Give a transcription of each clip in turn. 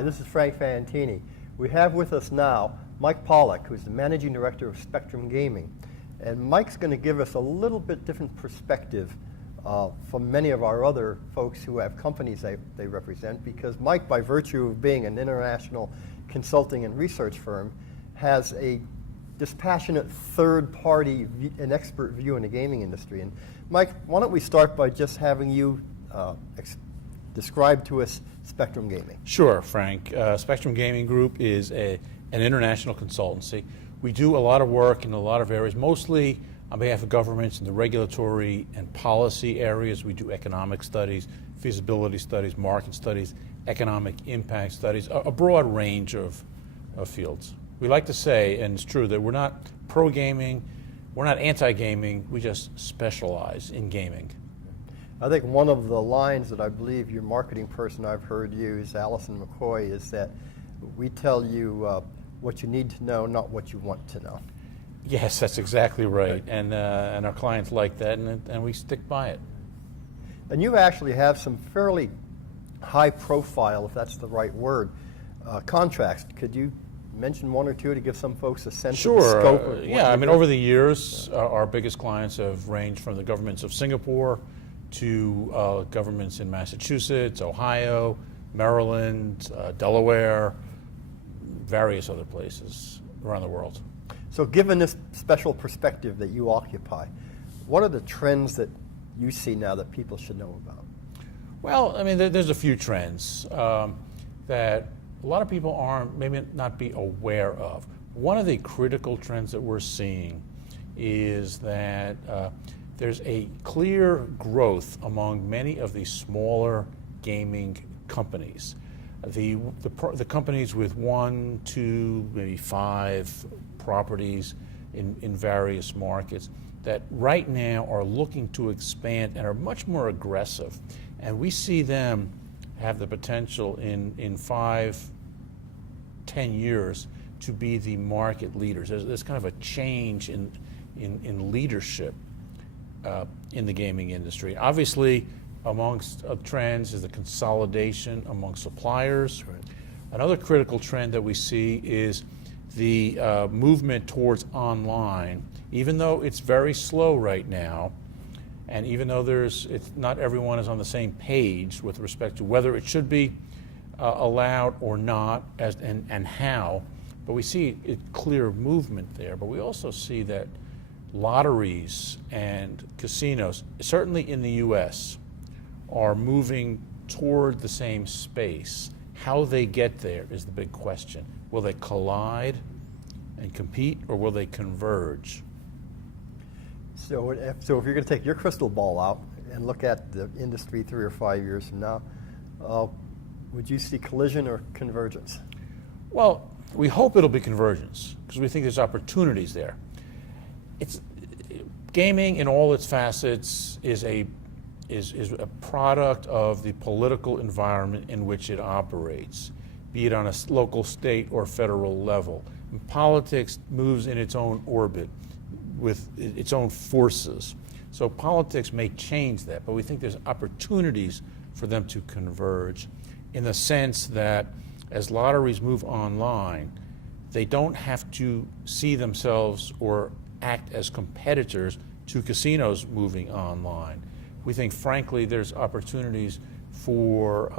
Hi, this is Frank Fantini. We have with us now Mike Pollock, who's the Managing Director of Spectrum Gaming. And Mike's going to give us a little bit different perspective from many of our other folks who have companies they represent, because Mike, by virtue of being an international consulting and research firm, has a dispassionate third-party and expert view in the gaming industry. And Mike, why don't we start by just having you describe to us Spectrum Gaming. Sure, Frank. Spectrum Gaming Group is an international consultancy. We do a lot of work in a lot of areas, mostly on behalf of governments in the regulatory and policy areas. We do economic studies, feasibility studies, market studies, economic impact studies, a broad range of fields. We like to say, and it's true, that we're not pro-gaming, we're not anti-gaming, we just specialize in gaming. I think one of the lines that I believe your marketing person I've heard use, Allison McCoy, is that we tell you what you need to know, not what you want to know. Yes, that's exactly right. And our clients like that, and we stick by it. And you actually have some fairly high profile, if that's the right word, contracts. Could you mention one or two to give some folks a sense of the scope? Of yeah, I mean, over the years, our biggest clients have ranged from the governments of Singapore to governments in Massachusetts, Ohio, Maryland, Delaware, various other places around the world. So given this special perspective that you occupy, what are the trends that you see now that people should know about? Well, I mean, there's a few trends that a lot of people maybe not be aware of. One of the critical trends that we're seeing is that there's a clear growth among many of the smaller gaming companies. The companies with 1, 2, maybe 5 properties in various markets that right now are looking to expand and are much more aggressive. And we see them have the potential in 5, 10 years to be the market leaders. There's kind of a change in leadership in the gaming industry. Obviously, amongst trends is the consolidation among suppliers. Right. Another critical trend that we see is the movement towards online. Even though it's very slow right now, and even though not everyone is on the same page with respect to whether it should be allowed or not, and how, but we see a clear movement there. But we also see that lotteries and casinos, certainly in the U.S., are moving toward the same space. How they get there is the big question. Will they collide and compete, or will they converge? So if you're going to take your crystal ball out and look at the industry 3 or 5 years from now, would you see collision or convergence? Well, we hope it'll be convergence, because we think there's opportunities there. Gaming in all its facets is a product of the political environment in which it operates, be it on a local, state, or federal level. And politics moves in its own orbit with its own forces. So politics may change that, but we think there's opportunities for them to converge in the sense that as lotteries move online, they don't have to see themselves or act as competitors to casinos moving online. We think, frankly, there's opportunities for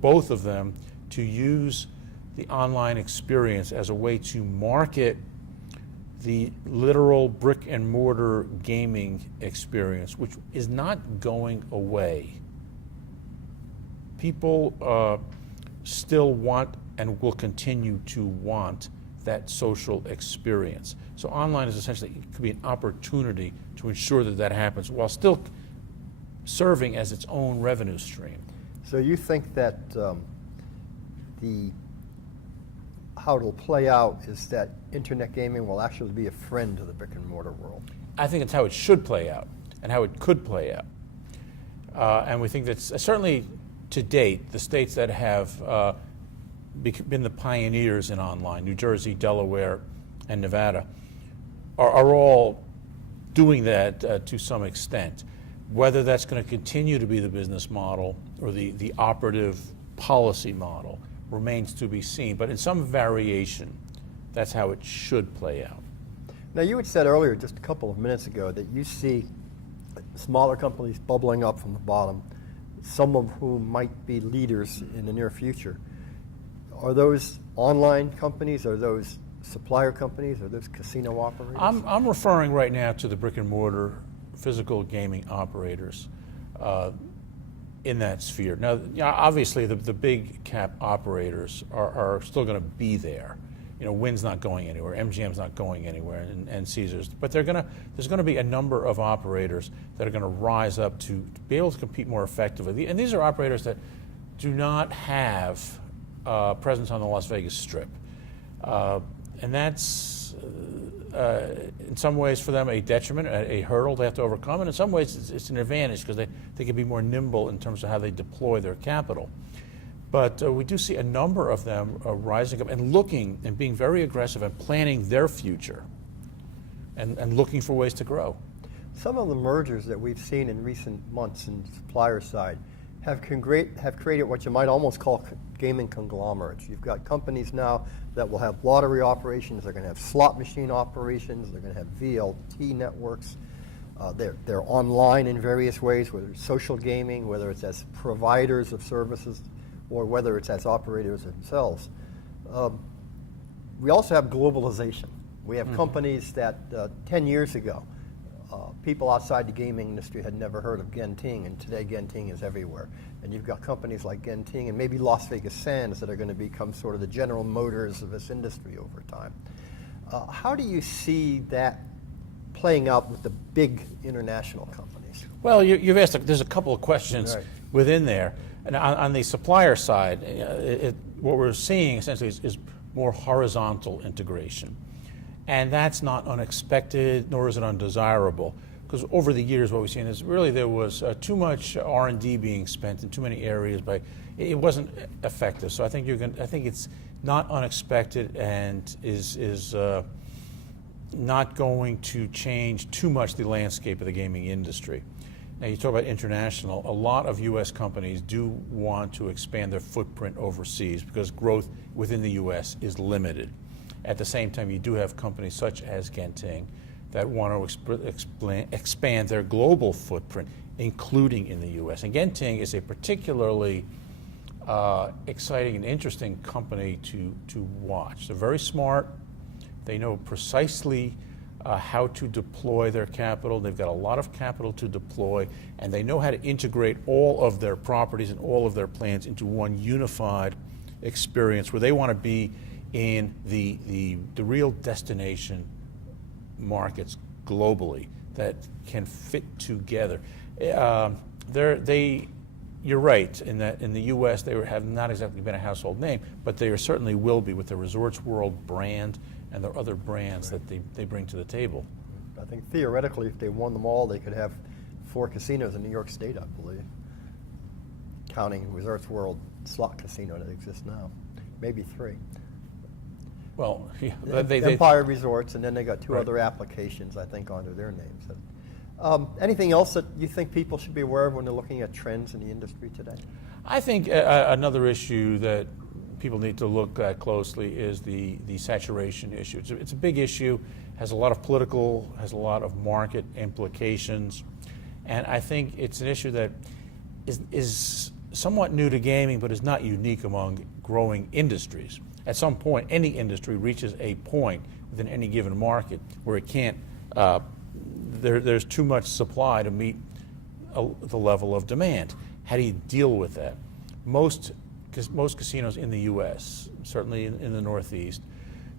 both of them to use the online experience as a way to market the literal brick and mortar gaming experience, which is not going away. People still want and will continue to want that social experience. So online is essentially, it could be an opportunity to ensure that that happens while still serving as its own revenue stream. So you think that how it'll play out is that internet gaming will actually be a friend to the brick and mortar world? I think it's how it should play out and how it could play out. And we think that certainly to date, the states that have been the pioneers in online, New Jersey, Delaware, and Nevada, are all doing that to some extent. Whether that's going to continue to be the business model or the operative policy model remains to be seen. But in some variation, that's how it should play out. Now, you had said earlier, just a couple of minutes ago, that you see smaller companies bubbling up from the bottom, some of whom might be leaders in the near future. Are those online companies? Are those supplier companies? Are those casino operators? I'm referring right now to the brick and mortar physical gaming operators in that sphere. Now, obviously, the big cap operators are still going to be there. You know, Wynn's not going anywhere, MGM's not going anywhere, and Caesars. But there's going to be a number of operators that are going to rise up to be able to compete more effectively. And these are operators that do not have presence on the Las Vegas Strip. And that's, in some ways for them, a detriment, a hurdle they have to overcome. And in some ways, it's an advantage because they can be more nimble in terms of how they deploy their capital. But we do see a number of them rising up and looking and being very aggressive and planning their future and looking for ways to grow. Some of the mergers that we've seen in recent months in the supplier side have created what you might almost call gaming conglomerates. You've got companies now that will have lottery operations, they're going to have slot machine operations, they're going to have VLT networks. They're online in various ways, whether it's social gaming, whether it's as providers of services, or whether it's as operators themselves. We also have globalization. We have companies that 10 years ago, people outside the gaming industry had never heard of Genting, and today Genting is everywhere. And you've got companies like Genting and maybe Las Vegas Sands that are going to become sort of the General Motors of this industry over time. How do you see that playing out with the big international companies? Well, you've asked, there's a couple of questions Right. within there. And on the supplier side, what we're seeing essentially is more horizontal integration. And that's not unexpected, nor is it undesirable. Because over the years, what we've seen is really there was too much R&D being spent in too many areas, but it wasn't effective. So I think I think it's not unexpected and is not going to change too much the landscape of the gaming industry. Now, you talk about international. A lot of U.S. companies do want to expand their footprint overseas because growth within the U.S. is limited. At the same time, you do have companies such as Genting that want to expand their global footprint, including in the U.S. And Genting is a particularly exciting and interesting company to watch. They're very smart. They know precisely how to deploy their capital. They've got a lot of capital to deploy, and they know how to integrate all of their properties and all of their plans into one unified experience where they want to be in the real destination markets globally that can fit together. You're right in that in the U.S. they have not exactly been a household name, but they certainly will be with the Resorts World brand and their other brands that they bring to the table. I think theoretically, if they won them all, they could have 4 casinos in New York State, I believe, counting Resorts World slot casino that exists now, maybe 3. Well, yeah, Empire Resorts, and then they got 2 Right. other applications, I think, under their names. Anything else that you think people should be aware of when they're looking at trends in the industry today? I think another issue that people need to look at closely is the saturation issue. It's a big issue, has a lot of political, has a lot of market implications, and I think it's an issue that is somewhat new to gaming, but is not unique among growing industries. At some point, any industry reaches a point within any given market where it can't, there's too much supply to meet the level of demand. How do you deal with that? Most casinos in the U.S., certainly in the Northeast,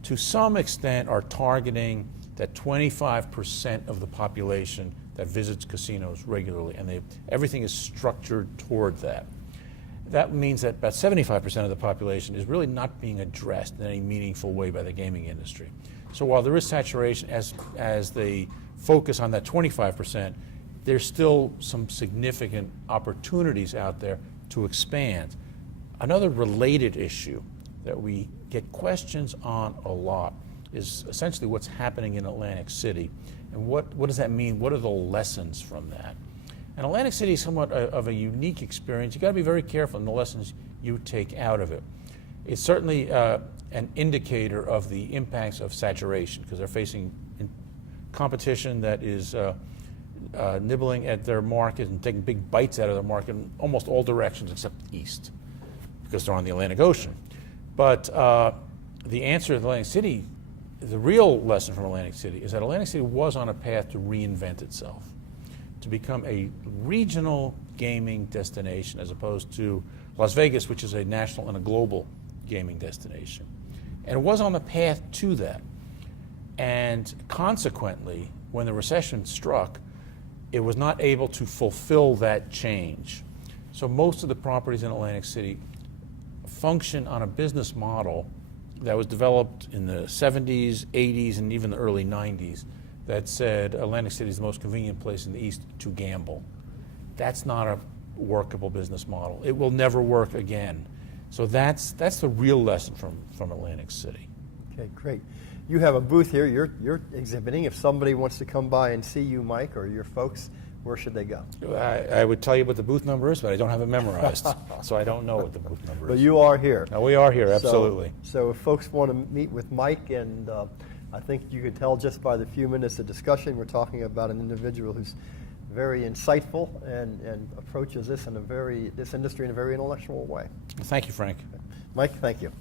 to some extent are targeting that 25% of the population that visits casinos regularly, and everything is structured toward that. That means that about 75% of the population is really not being addressed in any meaningful way by the gaming industry. So while there is saturation as they focus on that 25%, there's still some significant opportunities out there to expand. Another related issue that we get questions on a lot is essentially what's happening in Atlantic City. And what does that mean? What are the lessons from that? And Atlantic City is somewhat of a unique experience. You've got to be very careful in the lessons you take out of it. It's certainly an indicator of the impacts of saturation, because they're facing competition that is nibbling at their market and taking big bites out of their market in almost all directions except east, because they're on the Atlantic Ocean. But the answer to Atlantic City, the real lesson from Atlantic City, is that Atlantic City was on a path to reinvent itself, to become a regional gaming destination as opposed to Las Vegas, which is a national and a global gaming destination. And it was on the path to that. And consequently, when the recession struck, it was not able to fulfill that change. So most of the properties in Atlantic City function on a business model that was developed in the 70s, 80s, and even the early 90s that said Atlantic City is the most convenient place in the East to gamble. That's not a workable business model. It will never work again. So that's the real lesson from Atlantic City. Okay, great. You have a booth here. You're exhibiting. If somebody wants to come by and see you, Mike, or your folks, where should they go? I would tell you what the booth number is, but I don't have it memorized, so I don't know what the booth number is. But you are here. No, we are here, absolutely. So if folks want to meet with Mike, and I think you could tell just by the few minutes of discussion, we're talking about an individual who's very insightful and approaches this industry in a very intellectual way. Thank you, Frank. Mike, thank you.